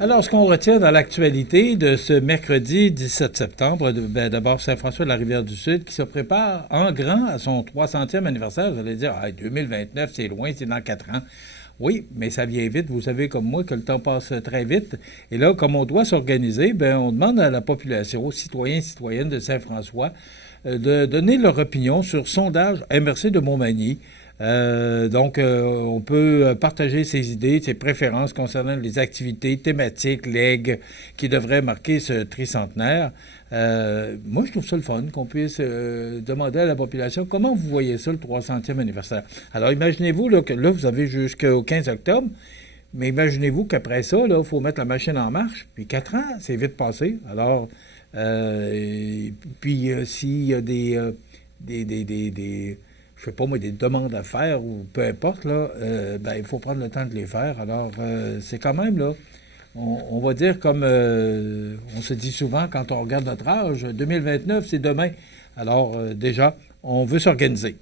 Alors, ce qu'on retient dans l'actualité de ce mercredi 17 septembre, d'abord Saint-François-de-la-Rivière-du-Sud qui se prépare en grand à son 300e anniversaire. Vous allez dire, 2029, c'est loin, c'est dans 4 ans. Oui, mais ça vient vite. Vous savez comme moi que le temps passe très vite. Et là, comme on doit s'organiser, on demande à la population, aux citoyens et citoyennes de Saint-François, de donner leur opinion sur sondage MRC de Montmagny. On peut partager ses idées, ses préférences concernant les activités thématiques, legs qui devraient marquer ce tricentenaire. Moi, je trouve ça le fun qu'on puisse demander à la population comment vous voyez ça, le 300e anniversaire. Alors, imaginez-vous là, que là, vous avez jusqu'au 15 octobre, mais imaginez-vous qu'après ça, il faut mettre la machine en marche. Puis 4 ans, c'est vite passé. Alors, s'il y a je sais pas moi, des demandes à faire ou peu importe, là, il faut prendre le temps de les faire. Alors, c'est quand même, là, on va dire comme on se dit souvent quand on regarde notre âge, 2029, c'est demain. Alors, déjà, on veut s'organiser.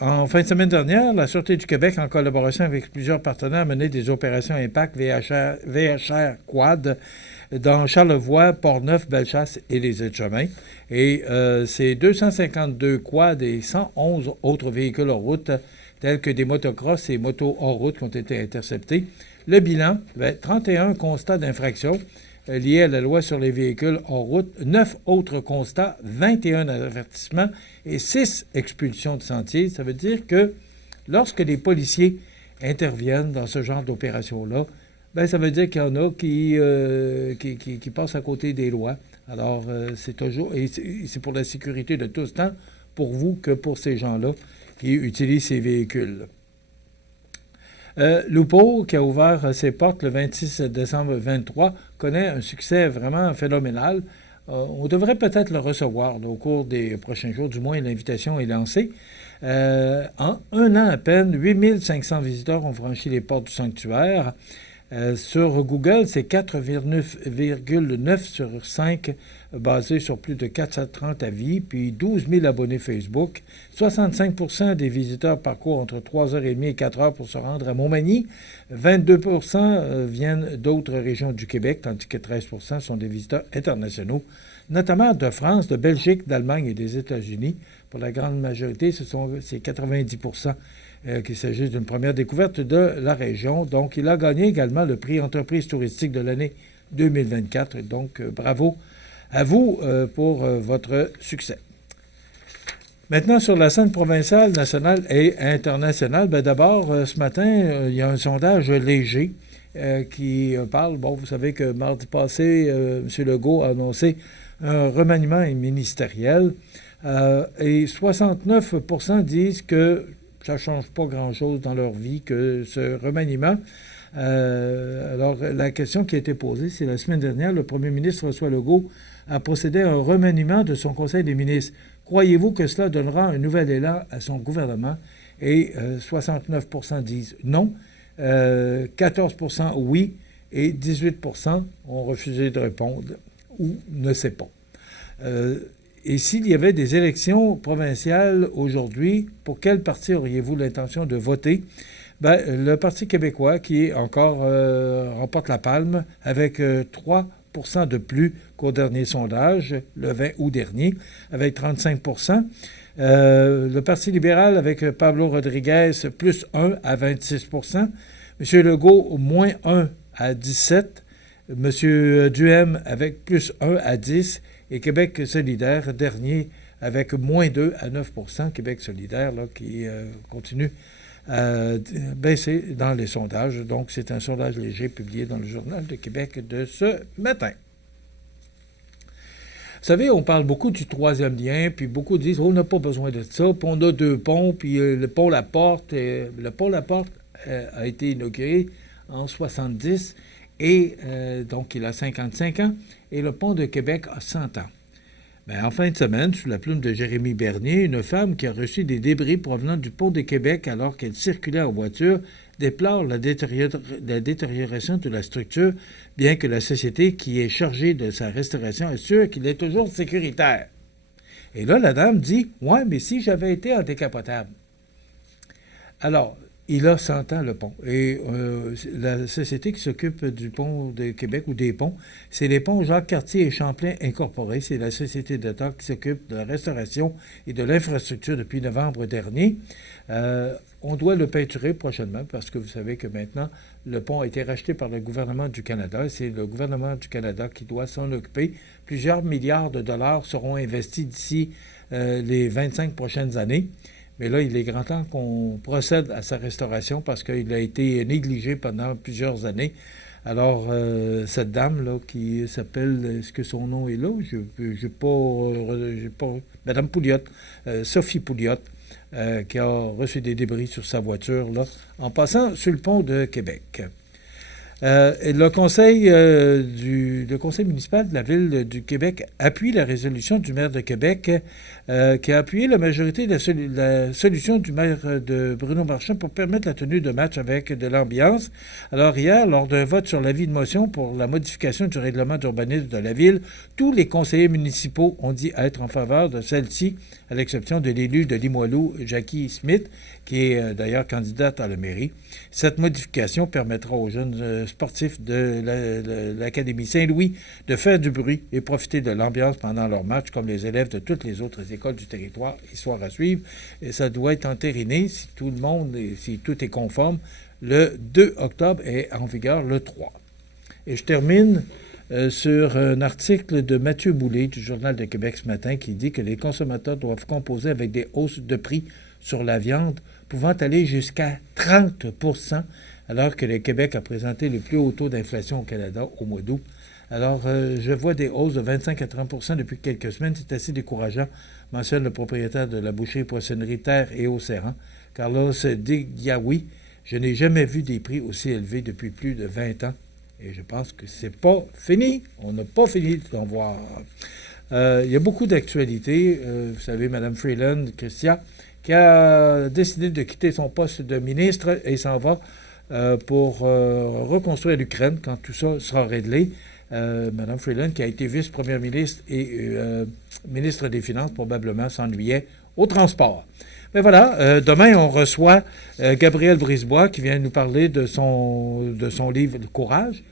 En fin de semaine dernière, la Sûreté du Québec, en collaboration avec plusieurs partenaires, a mené des opérations Impact VHR Quad dans Charlevoix, Portneuf, Bellechasse et les Aides-Chemins. Et c'est 252 quads et 111 autres véhicules en route, tels que des motocross et motos hors route qui ont été interceptés. Le bilan, 31 constats d'infraction liés à la loi sur les véhicules hors route, 9 autres constats, 21 avertissements et 6 expulsions de sentiers. Ça veut dire que lorsque les policiers interviennent dans ce genre d'opération-là, ça veut dire qu'il y en a qui passent à côté des lois. Alors, c'est toujours... Et c'est pour la sécurité de tous, tant pour vous que pour ces gens-là qui utilisent ces véhicules. Lupo, qui a ouvert ses portes le 26 décembre 2023, connaît un succès vraiment phénoménal. On devrait peut-être le recevoir au cours des prochains jours, du moins l'invitation est lancée. En un an à peine, 8500 visiteurs ont franchi les portes du sanctuaire. Sur Google, c'est 4,9 sur 5 basé sur plus de 430 avis, puis 12 000 abonnés Facebook. 65 des visiteurs parcourent entre 3h30 et 4 heures pour se rendre à Montmagny. 22 viennent d'autres régions du Québec, tandis que 13 sont des visiteurs internationaux, notamment de France, de Belgique, d'Allemagne et des États-Unis. Pour la grande majorité, c'est 90 qu'il s'agisse d'une première découverte de la région. Donc, il a gagné également le prix Entreprise touristique de l'année 2024. Donc, bravo à vous pour votre succès. Maintenant, sur la scène provinciale, nationale et internationale, d'abord, ce matin, il y a un sondage léger qui parle, vous savez que mardi passé, M. Legault a annoncé un remaniement ministériel et 69 disent que ça ne change pas grand-chose dans leur vie que ce remaniement. Alors, la question qui a été posée, c'est la semaine dernière, le premier ministre François Legault a procédé à un remaniement de son Conseil des ministres. Croyez-vous que cela donnera un nouvel élan à son gouvernement? Et 69 disent non, 14 oui, et 18 ont refusé de répondre ou ne sait pas. Et s'il y avait des élections provinciales aujourd'hui, pour quel parti auriez-vous l'intention de voter? Le Parti québécois, qui encore remporte la palme avec 3 de plus qu'au dernier sondage, le 20 août dernier, avec 35 le Parti libéral, avec Pablo Rodriguez, plus 1 à 26 M. Legault, moins 1 à 17 M. Duhem, avec plus 1 à 10 et Québec solidaire, dernier, avec moins 2 à 9 Québec solidaire, là, qui continue à baisser dans les sondages. Donc, c'est un sondage léger publié dans le Journal de Québec de ce matin. Vous savez, on parle beaucoup du troisième lien, puis beaucoup disent on n'a pas besoin de ça, puis on a 2 ponts, puis le pont Laporte, a été inauguré en 70, et donc il a 55 ans, et le pont de Québec a 100 ans. En fin de semaine, sous la plume de Jérémy Bernier, une femme qui a reçu des débris provenant du pont de Québec alors qu'elle circulait en voiture déplore la détérioration de la structure, bien que la société qui est chargée de sa restauration assure qu'il est toujours sécuritaire. Et là, la dame dit « Ouais, mais si j'avais été en décapotable. » Alors, Il a 100 ans, le pont. Et la société qui s'occupe du pont de Québec ou des ponts, c'est les ponts Jacques-Cartier et Champlain Incorporés. C'est la société d'État qui s'occupe de la restauration et de l'infrastructure depuis novembre dernier. On doit le peinturer prochainement parce que vous savez que maintenant, le pont a été racheté par le gouvernement du Canada et c'est le gouvernement du Canada qui doit s'en occuper. Plusieurs milliards de dollars seront investis d'ici les 25 prochaines années. Mais là, il est grand temps qu'on procède à sa restauration parce qu'il a été négligé pendant plusieurs années. Alors, cette dame là qui s'appelle, est-ce que son nom est là? Je n'ai pas, Madame Pouliot, Sophie Pouliot, qui a reçu des débris sur sa voiture là, en passant sur le pont de Québec. Le conseil municipal de la Ville du Québec appuie la résolution du maire de Québec qui a appuyé la majorité de la solution du maire de Bruno Marchand pour permettre la tenue de matchs avec de l'ambiance. Alors hier, lors d'un vote sur l'avis de motion pour la modification du règlement d'urbanisme de la Ville, tous les conseillers municipaux ont dit être en faveur de celle-ci, à l'exception de l'élu de Limoilou, Jackie Smith, qui est d'ailleurs candidate à la mairie. Cette modification permettra aux jeunes sportifs de l'Académie Saint-Louis de faire du bruit et profiter de l'ambiance pendant leur match, comme les élèves de toutes les autres écoles du territoire, histoire à suivre. Et ça doit être entériné, si tout le monde, si tout est conforme, le 2 octobre et en vigueur le 3. Et je termine sur un article de Mathieu Boulay du Journal de Québec ce matin qui dit que les consommateurs doivent composer avec des hausses de prix sur la viande pouvant aller jusqu'à 30 % alors que le Québec a présenté le plus haut taux d'inflation au Canada au mois d'août. Alors, je vois des hausses de 25 à 30 % depuis quelques semaines. C'est assez décourageant, mentionne le propriétaire de la boucherie poissonnerie Terre et Océan, Carlos Digawi. Je n'ai jamais vu des prix aussi élevés depuis plus de 20 ans. Et je pense que c'est pas fini. On n'a pas fini d'en voir. Il y a beaucoup d'actualités. Vous savez, Mme Freeland, Christian, qui a décidé de quitter son poste de ministre et s'en va pour reconstruire l'Ukraine quand tout ça sera réglé. Mme Freeland, qui a été vice-première ministre et ministre des Finances, probablement s'ennuyait au transport. Mais voilà, demain, on reçoit Gabriel Brisebois qui vient nous parler de son livre « Le Courage ».